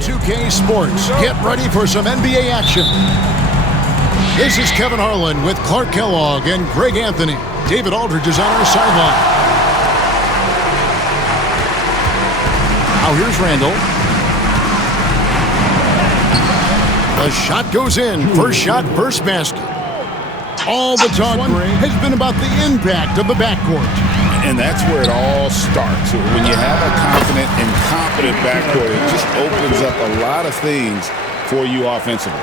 2K Sports, get ready for some NBA action. This is Kevin Harlan with Clark Kellogg and Greg Anthony. David Aldridge is on our sideline. Now here's Randall. The shot goes in. First shot, first basket. All the talk has been about the impact of the backcourt. And that's where it all starts. When you have a confident and competent backcourt, it just opens up a lot of things for you offensively.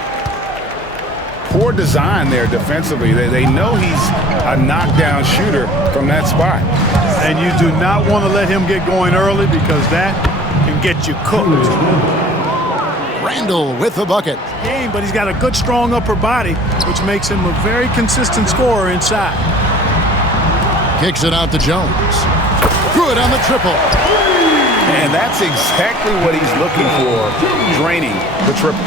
Poor design there defensively. They know he's a knockdown shooter from that spot. And you do not want to let him get going early because that can get you cooked. Randall with the bucket. But he's got a good, strong upper body, which makes him a very consistent scorer inside. Kicks it out to Jones. Good on the triple. And that's exactly what he's looking for, draining the triple.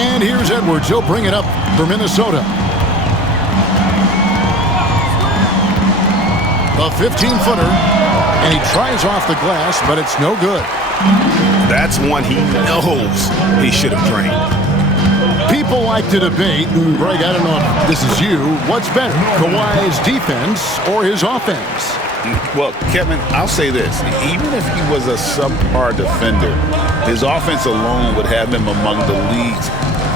And here's Edwards. He'll bring it up for Minnesota. The 15-footer. And he tries off the glass, but it's no good. That's one he knows he should have drained. People like to debate, and Greg, I don't know if this is you, what's better, Kawhi's defense or his offense? Well, Kevin, I'll say this. Even if he was a subpar defender, his offense alone would have him among the league's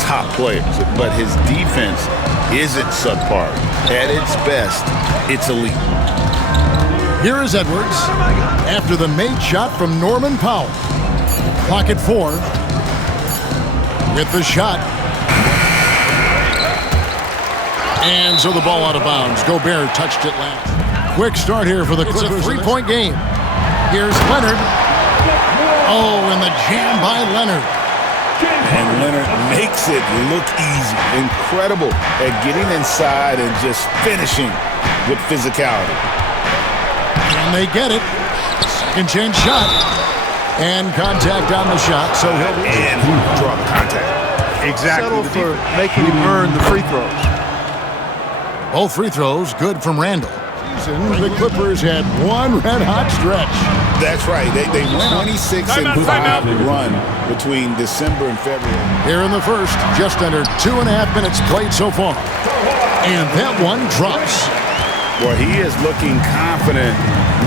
top players. But his defense isn't subpar. At its best, it's elite. Here is Edwards after the made shot from Norman Powell. Clock at 4. With the shot. And so the ball out of bounds. Gobert touched it last. Quick start here for the Clippers. It's a three-point game. Here's Leonard. Oh, and the jam by Leonard. And Leonard makes it look easy. Incredible at getting inside and just finishing with physicality. And they get it. Second chance shot. And contact on the shot, so he'll draw the contact. Exactly. Settle for making him earn the free throws. Both free throws good from Randall. The Clippers had one red-hot stretch. That's right. They went 26-5 run between December and February. Here in the first, just under 2.5 minutes played so far. And that one drops. Well, he is looking confident.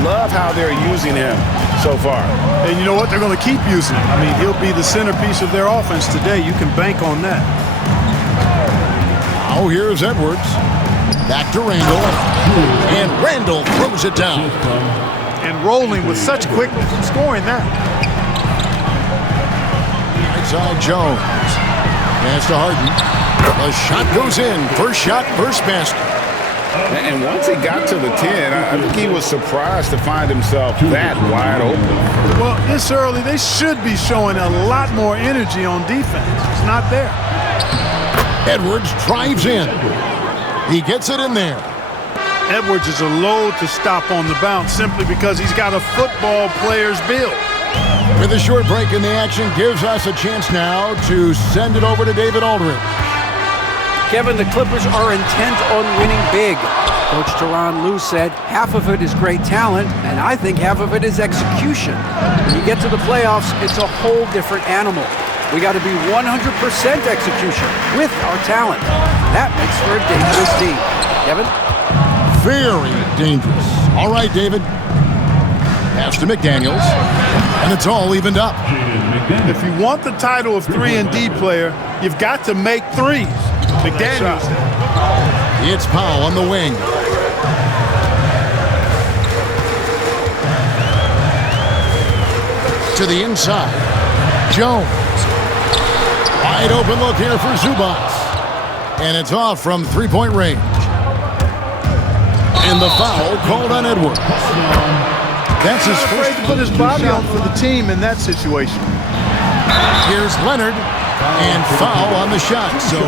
Love how they're using him so far. And you know what? They're going to keep using him. I mean, he'll be the centerpiece of their offense today. You can bank on that. Now here's Edwards. Back to Randall. And Randall throws it down. And rolling with such quickness and scoring that. Right side Jones. Pass to Harden. The shot goes in. First shot, first basket. And once he got to the 10, I think he was surprised to find himself that wide open. Well, this early, they should be showing a lot more energy on defense. It's not there. Edwards drives in. He gets it in there. Edwards is a load to stop on the bounce simply because he's got a football player's build. With a short break in the action, gives us a chance now to send it over to David Aldridge. Kevin, the Clippers are intent on winning big. Coach Tyronn Lue said half of it is great talent, and I think half of it is execution. When you get to the playoffs, it's a whole different animal. We got to be 100% execution with our talent. That makes for a dangerous team. Kevin? Very dangerous. All right, David. Pass to McDaniels, and it's all evened up. If you want the title of 3-and-D player, you've got to make threes. McDaniels. It's Powell on the wing. To the inside. Jones. Wide open look here for Zubac. And it's off from three-point range. And the foul called on Edwards. That's his first. Afraid to put his body on for the team in that situation. Here's Leonard. And foul on the shot. So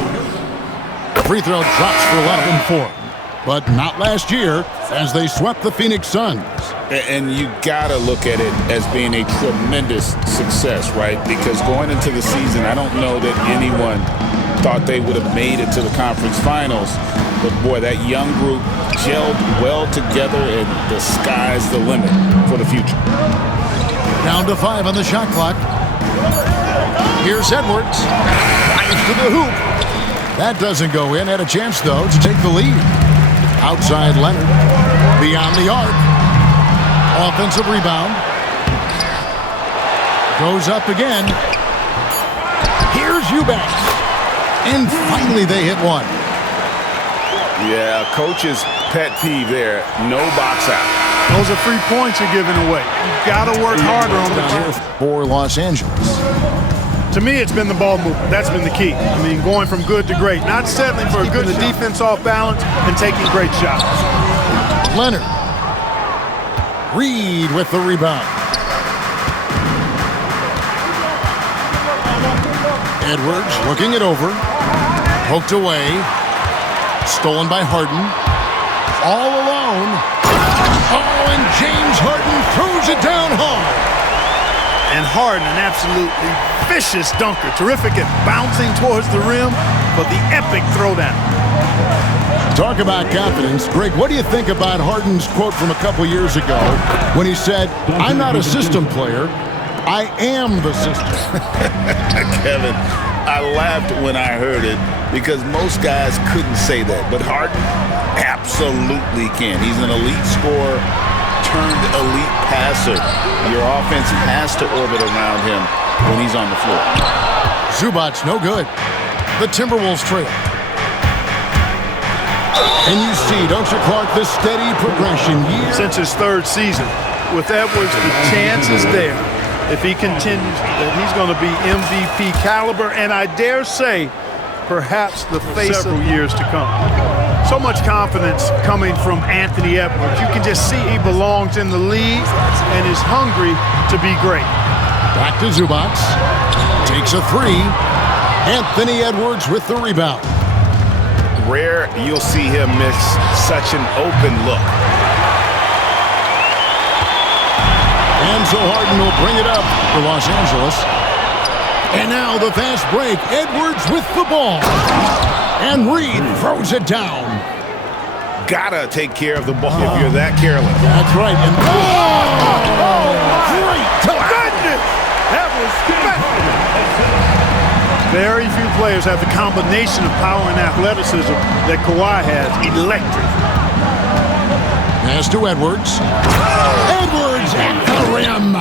free throw drops for 11 for him. But not last year as they swept the Phoenix Suns. And you got to look at it as being a tremendous success, right? Because going into the season, I don't know that anyone thought they would have made it to the conference finals. But boy, that young group gelled well together, and the sky's the limit for the future. Down to 5 on the shot clock. Here's Edwards. Right to the hoop. That doesn't go in. Had a chance, though, to take the lead. Outside Leonard. Beyond the arc. Offensive rebound. Goes up again. Here's Eubanks. And finally they hit one. Yeah, coach's pet peeve there. No box out. Those are 3 points you're giving away. You've got to work harder on the Down here for Los Angeles. To me, it's been the ball movement. That's been the key. I mean, going from good to great. Not settling for keeping the defense off balance and taking great shots. Leonard. Reed with the rebound. Edwards looking it over. Poked away. Stolen by Harden. All alone. Oh, and James Harden throws it down hard. And Harden, an absolutely vicious dunker. Terrific at bouncing towards the rim, but the epic throwdown. Talk about confidence. Greg, what do you think about Harden's quote from a couple years ago when he said, "I'm not a system player, I am the system"? Kevin, I laughed when I heard it because most guys couldn't say that, but Harden absolutely can. He's an elite scorer turned elite passer. Your offense has to orbit around him when he's on the floor. Zubac's no good. The Timberwolves trail. And you see, don't you, Clark, the steady progression year Since his 3rd season. With Edwards, the chance is there. If he continues, that he's going to be MVP caliber, and I dare say, perhaps the face several years to come. So much confidence coming from Anthony Edwards. You can just see he belongs in the league and is hungry to be great. Back to Zubac. Takes a 3. Anthony Edwards with the rebound. Rare you'll see him miss such an open look. And so Harden will bring it up for Los Angeles. And now the fast break. Edwards with the ball. And Reed throws it down. Gotta take care of the ball if you're that careless. That's right. And great touch. Goodness! That was very few players have the combination of power and athleticism that Kawhi has. Electric. Pass to Edwards. Edwards at the rim.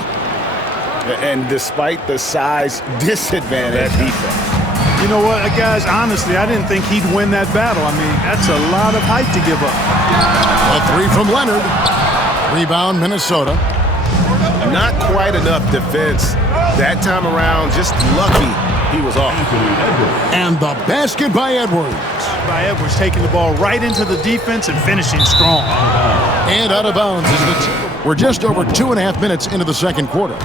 And despite the size disadvantage, that defense. You know what, guys, honestly, I didn't think he'd win that battle. I mean, that's a lot of height to give up. A 3 from Leonard. Rebound, Minnesota. Not quite enough defense that time around. Just lucky he was off. And the basket by Edwards. By Edwards taking the ball right into the defense and finishing strong. And out of bounds. We're just over 2.5 minutes into the second quarter.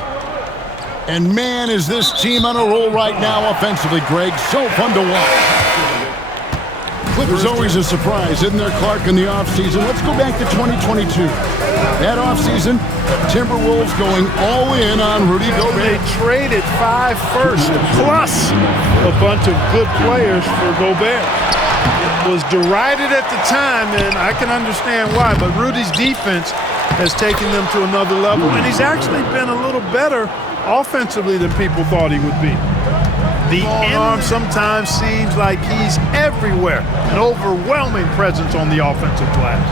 And man, is this team on a roll right now offensively, Greg. So fun to watch. Clippers always a surprise, isn't there, Clark, in the offseason? Let's go back to 2022. That offseason, Timberwolves going all in on Rudy Gobert. They traded 5 firsts plus a bunch of good players for Gobert. It was derided at the time, and I can understand why, but Rudy's defense has taken them to another level, and he's actually been a little better offensively than people thought he would be. The arm sometimes seems like he's everywhere. An overwhelming presence on the offensive glass.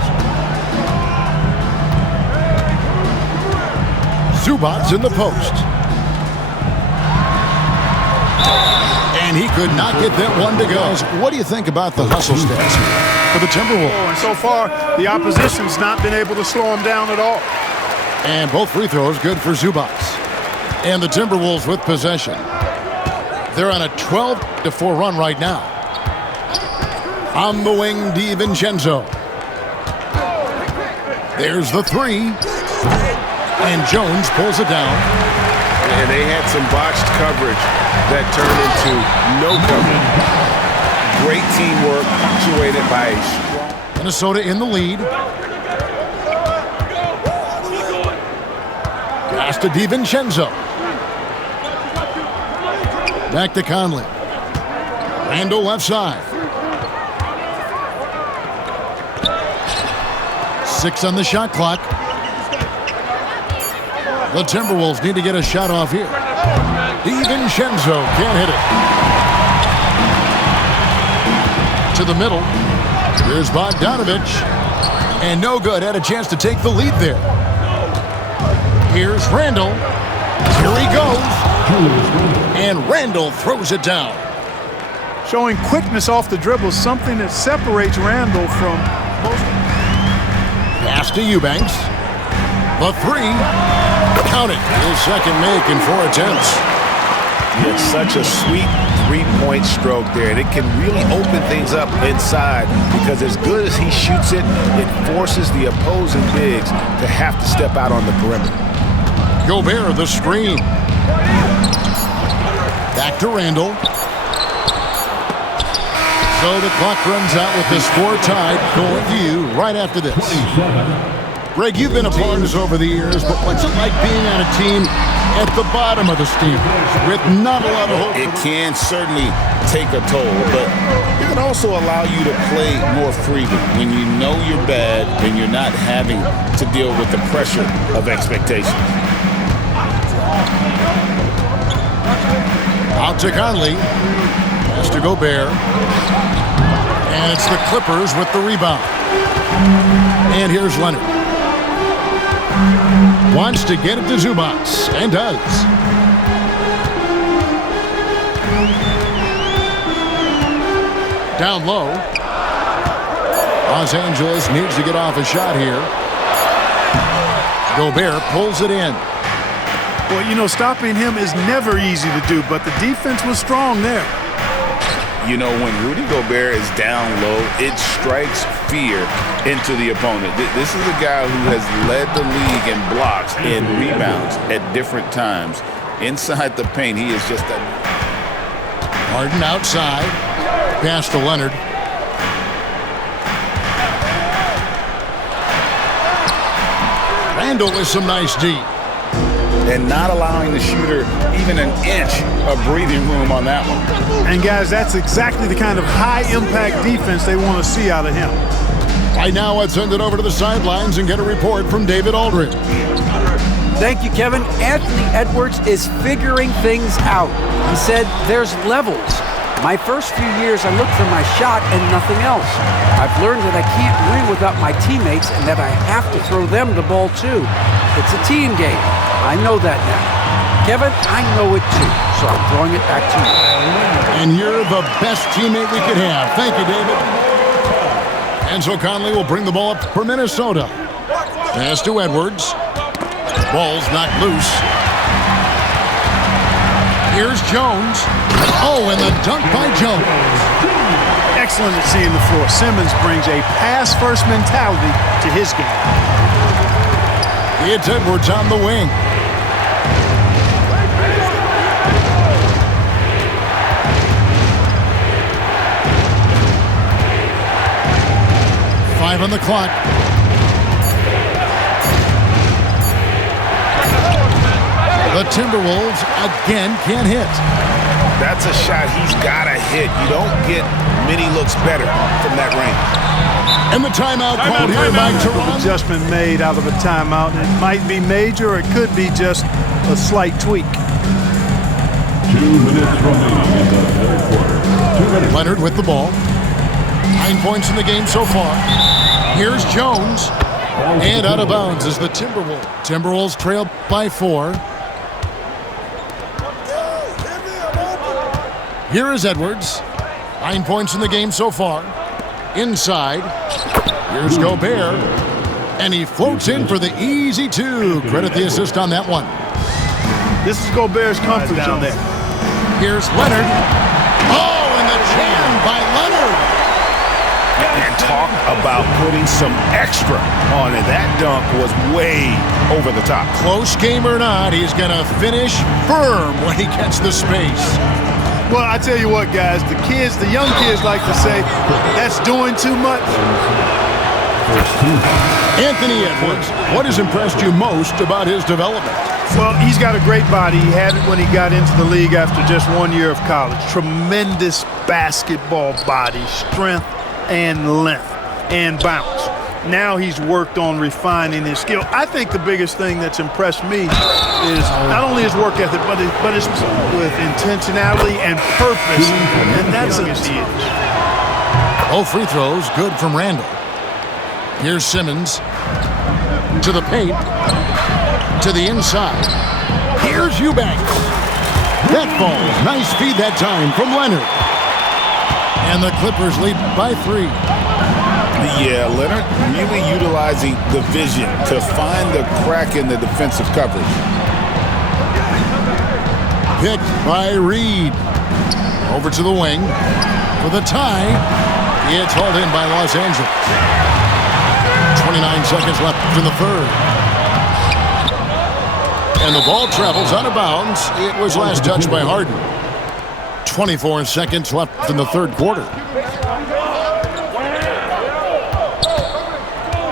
Zubac's in the post. And he could not get that one to go. What do you think about the hustle stats for the Timberwolves? And so far, the opposition's not been able to slow him down at all. And both free throws good for Zubac. And the Timberwolves with possession. They're on a 12-4 run right now. On the wing, DiVincenzo. There's the 3. And Jones pulls it down. And they had some botched coverage that turned into no coverage. Great teamwork punctuated by Minnesota in the lead. Pass to DiVincenzo. Back to Conley. Randall left side. 6 on the shot clock. The Timberwolves need to get a shot off here. DiVincenzo can't hit it. To the middle. Here's Bogdanovich. And no good. Had a chance to take the lead there. Here's Randall. Here he goes. And Randall throws it down. Showing quickness off the dribble, something that separates Randall from most. Pass to Eubanks. The three. Count it. His second make in 4 attempts. It's such a sweet three-point stroke there, and it can really open things up inside because as good as he shoots it, it forces the opposing bigs to have to step out on the perimeter. Gobert, the screen. Back to Randall. So the clock runs out with the score tied. Going to you right after this. Greg, you've been a part of this over the years, but what's it like being on a team at the bottom of the standings with not a lot of hope? It can certainly take a toll, but it can also allow you to play more freely when you know you're bad and you're not having to deal with the pressure of expectations. Out to Conley. Pass to Gobert. And it's the Clippers with the rebound. And here's Leonard. Wants to get it to Zubac, and does. Down low. Los Angeles needs to get off a shot here. Gobert pulls it in. Well, you know, stopping him is never easy to do, but the defense was strong there. You know, when Rudy Gobert is down low, it strikes fear into the opponent. This is a guy who has led the league in blocks and rebounds at different times. Inside the paint, he is just a... Harden outside. Pass to Leonard. Randall with some nice D. And not allowing the shooter even an inch of breathing room on that one. And guys, that's exactly the kind of high-impact defense they want to see out of him. Right now, let's send it over to the sidelines and get a report from David Aldridge. Thank you, Kevin. Anthony Edwards is figuring things out. He said there's levels. My first few years, I looked for my shot and nothing else. I've learned that I can't win without my teammates and that I have to throw them the ball too. It's a team game. I know that now. Kevin, I know it too, so I'm throwing it back to you. And you're the best teammate we could have. Thank you, David. And so Conley will bring the ball up for Minnesota. Pass to Edwards. Ball's knocked loose. Here's Jones. Oh, and the dunk by Jones. Excellent at seeing the floor. Simmons brings a pass-first mentality to his game. It's Edwards on the wing. Five on the clock. The Timberwolves again can't hit. That's a shot he's got to hit. You don't get many looks better from that range. And the timeout called here by Toronto. Adjustment made out of a timeout. It might be major, or it could be just a slight tweak. 2 minutes remaining in the third quarter. 2 minutes. Leonard with the ball. 9 points in the game so far. Here's Jones. And out of bounds is the Timberwolves. Timberwolves trail by 4. Here is Edwards. 9 points in the game so far. Inside. Here's Gobert. And he floats in for the easy 2. Credit the assist on that one. This is Gobert's comfort zone there. Here's Leonard. Oh, and the jam by Leonard. And talk about putting some extra on it. That dunk was way over the top. Close game or not, he's going to finish firm when he gets the space. Well, I tell you what, guys, the young kids like to say, that's doing too much. Anthony Edwards, what has impressed you most about his development? Well, he's got a great body. He had it when he got into the league after just 1 year of college. Tremendous basketball body, strength and length and bounce. Now he's worked on refining his skill. I think the biggest thing that's impressed me is not only his work ethic, but his with intentionality and purpose, and that's a Both free throws good from Randall. Here's Simmons to the paint, to the inside. Here's Eubanks. That falls. Nice feed that time from Leonard. And the Clippers lead by 3. Yeah, Leonard really utilizing the vision to find the crack in the defensive coverage. Picked by Reed. Over to the wing for the tie. It's hauled in by Los Angeles. 29 seconds left in the third. And the ball travels out of bounds. It was last touched by Harden. 24 seconds left in the third quarter.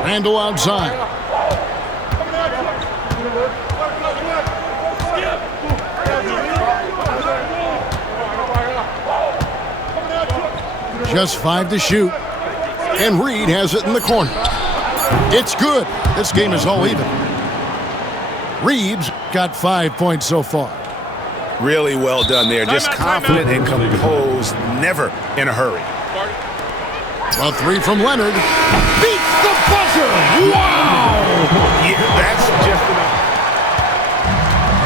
Randall outside. Just 5 to shoot. And Reed has it in the corner. It's good. This game is all even. Reed's got 5 points so far. Really well done there. Just confident and composed, never in a hurry. A 3 from Leonard. Beats the buzzer! Wow! Yeah, that's just enough.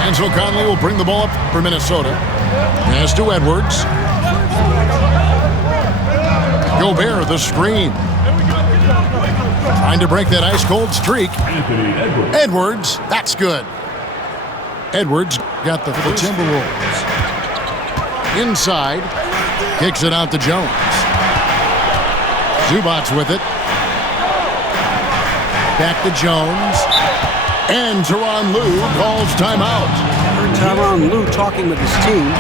Ansel Conley will bring the ball up for Minnesota. Pass to Edwards. Gobert, the screen. Trying to break that ice-cold streak. Edwards, that's good. Edwards got the Timberwolves. Inside, kicks it out to Jones. Zubac's with it. Back to Jones. And Tyronn Lue calls timeout. I heard Tyronn Lue talking with his team.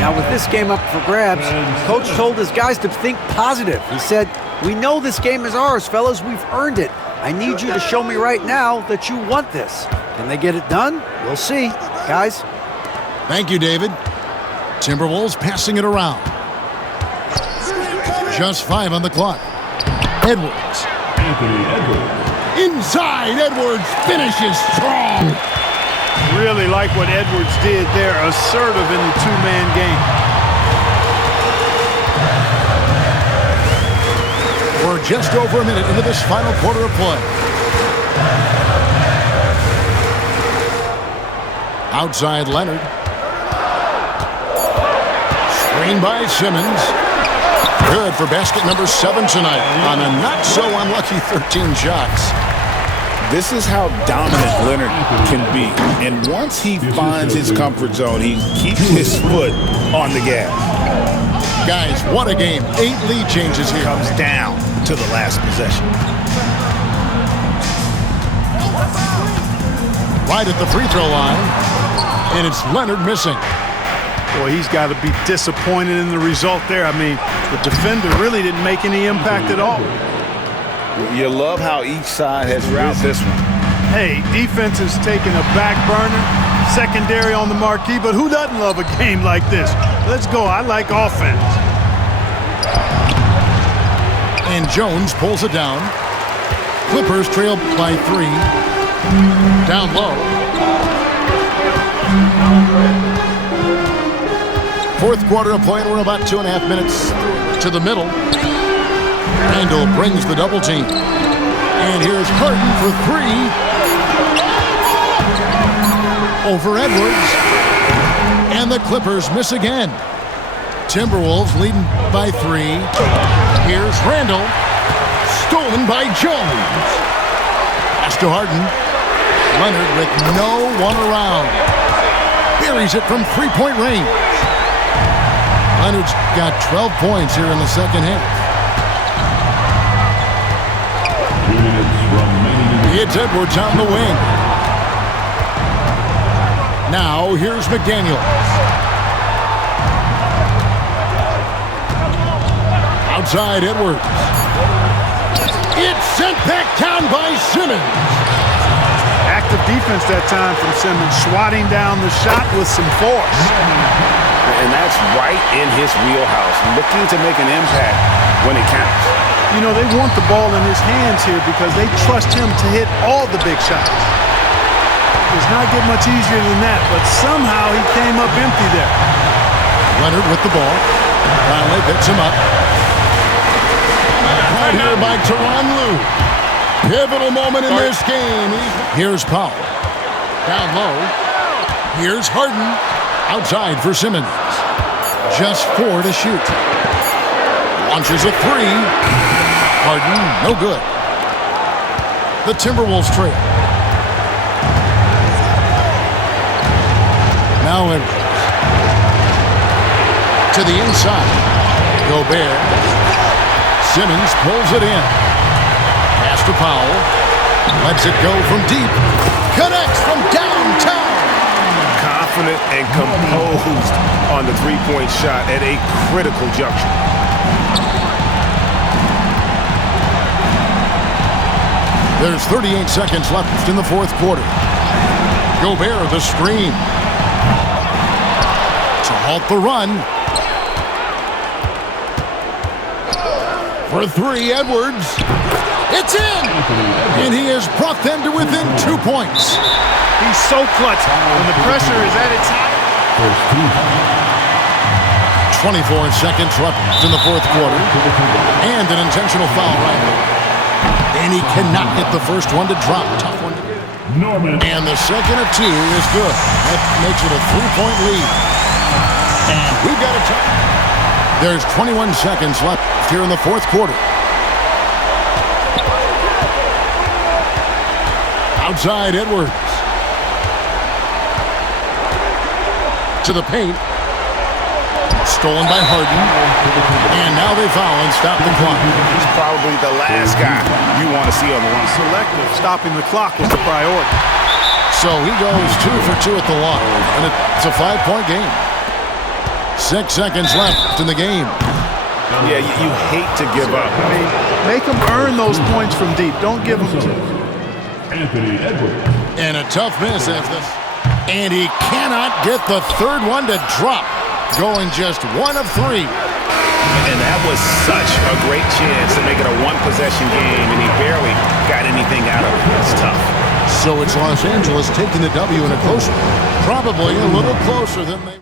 Now with this game up for grabs, coach told his guys to think positive. He said, "We know this game is ours, fellas. We've earned it. I need you to show me right now that you want this." Can they get it done? We'll see. Guys. Thank you, David. Timberwolves passing it around. Just 5 on the clock. Edwards. Inside, Edwards finishes strong. Really like what Edwards did there, assertive in the two-man game. We're just over a minute into this final quarter of play. Outside Leonard. Screen by Simmons. Good for basket number 7 tonight on a not-so-unlucky 13 shots. This is how dominant Leonard can be. And once he finds his comfort zone, he keeps his foot on the gas. Guys, what a game. 8 lead changes here. Comes down to the last possession. Right at the free throw line. And it's Leonard missing. Boy, he's got to be disappointed in the result there. I mean, the defender really didn't make any impact at all. You love how each side has routed this one. Hey, defense is taking a back burner, secondary on the marquee, but who doesn't love a game like this? Let's go. I like offense. And Jones pulls it down. Clippers trail by 3. Down low. Fourth quarter of play, and we're about 2.5 minutes to the middle. Randall brings the double team. And here's Harden for 3. Over Edwards. And the Clippers miss again. Timberwolves leading by 3. Here's Randall. Stolen by Jones. Pass to Harden. Leonard with no one around. Buries it from 3-point range. Leonard's got 12 points here in the second half. It's Edwards on the wing. Now here's McDaniels. Outside Edwards. It's sent back down by Simmons. effective defense that time from Simmons, swatting down the shot with some force. And that's right in his wheelhouse, looking to make an impact when it counts. You know, they want the ball in his hands here because they trust him to hit all the big shots. It does not get much easier than that, but somehow he came up empty there. Leonard with the ball. Finally picks him up. Caught here by Tyronn Lue. Pivotal moment in this game. Here's Powell. Down low. Here's Harden. Outside for Simmons. Just 4 to shoot. Launches a 3. Harden, no good. The Timberwolves trail. Now Edwards. To the inside. Gobert. Simmons pulls it in. Pass to Powell. Lets it go from deep. Connects from downtown. Confident and composed on the three-point shot at a critical juncture. There's 38 seconds left in the fourth quarter. Gobert the screen. To halt the run. For 3, Edwards. It's in! And he has brought them to within 2 points. He's so clutch when the pressure is at its highest. 24 seconds left in the fourth quarter. And an intentional foul right there. And he cannot get the first one to drop. Tough one. Norman. And the second of 2 is good. That makes it a 3-point lead. And we've got a tie. There's 21 seconds left here in the fourth quarter. Outside Edwards. To the paint. Stolen by Harden. And now they foul and stop the clock. He's probably the last guy you want to see on the line. Selective, stopping the clock was the priority. So he goes 2 for 2 at the line. And it's a 5-point game. 6 seconds left in the game. Yeah, you hate to give up. I mean, make them earn those points from deep. Don't give them to Anthony Edwards. And a tough miss after this. And he cannot get the third one to drop. Going just 1 of 3. And that was such a great chance to make it a one-possession game, and he barely got anything out of it. It's tough. So it's Los Angeles taking the W in a close, probably a little closer than they...